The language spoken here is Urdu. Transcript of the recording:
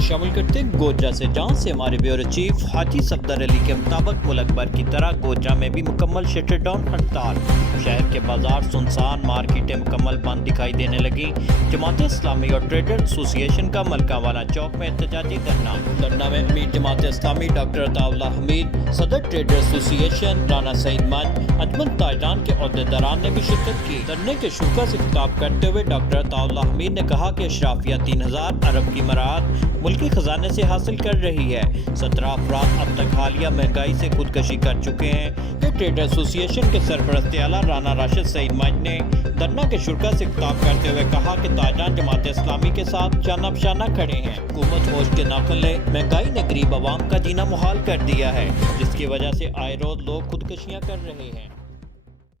میں شامل کرتے گوجرا سے جان سے ہمارے بیورو چیف حاجی صفدر علی کے مطابق ملک بھر کی طرح گوجرا میں بھی مکمل شٹر ڈاؤن ہڑتال۔ شہر کے بازار سنسان، مارکیٹیں مکمل بند دکھائی دینے لگیں۔ جماعت اسلامی اور ٹریڈر ایسوسی ایشن کا ملکہ والا چوک میں احتجاجی دھرنا میں امیر جماعت اسلامی ڈاکٹر عطا اللہ حمید، صدر ٹریڈر ایسوسی ایشن رانا سعید منج، انجمن تاجران کے عہدیداران نے بھی شرکت کی۔ دھرنے کے شروع سے خطاب کرتے ہوئے ڈاکٹر عطا اللہ حمید نے کہا کہ اشرافیہ 3000 ارب کی مراعات ملکی خزانے سے حاصل کر رہی ہے۔ 17 افراد اب تک حالیہ مہنگائی سے خودکشی کر چکے ہیں۔ ٹریڈر ایسوسی ایشن کے سرپرست اعلیٰ رانا راشد سعید منج نے دھرنا کے شرکا سے خطاب کرتے ہوئے کہا کہ تاجران جماعت اسلامی کے ساتھ شانہ بشانہ کھڑے ہیں۔ حکومت ہوش کے ناخن لے، مہنگائی نے غریب عوام کا جینا محال کر دیا ہے، جس کی وجہ سے آئے روز لوگ خودکشیاں کر رہے ہیں۔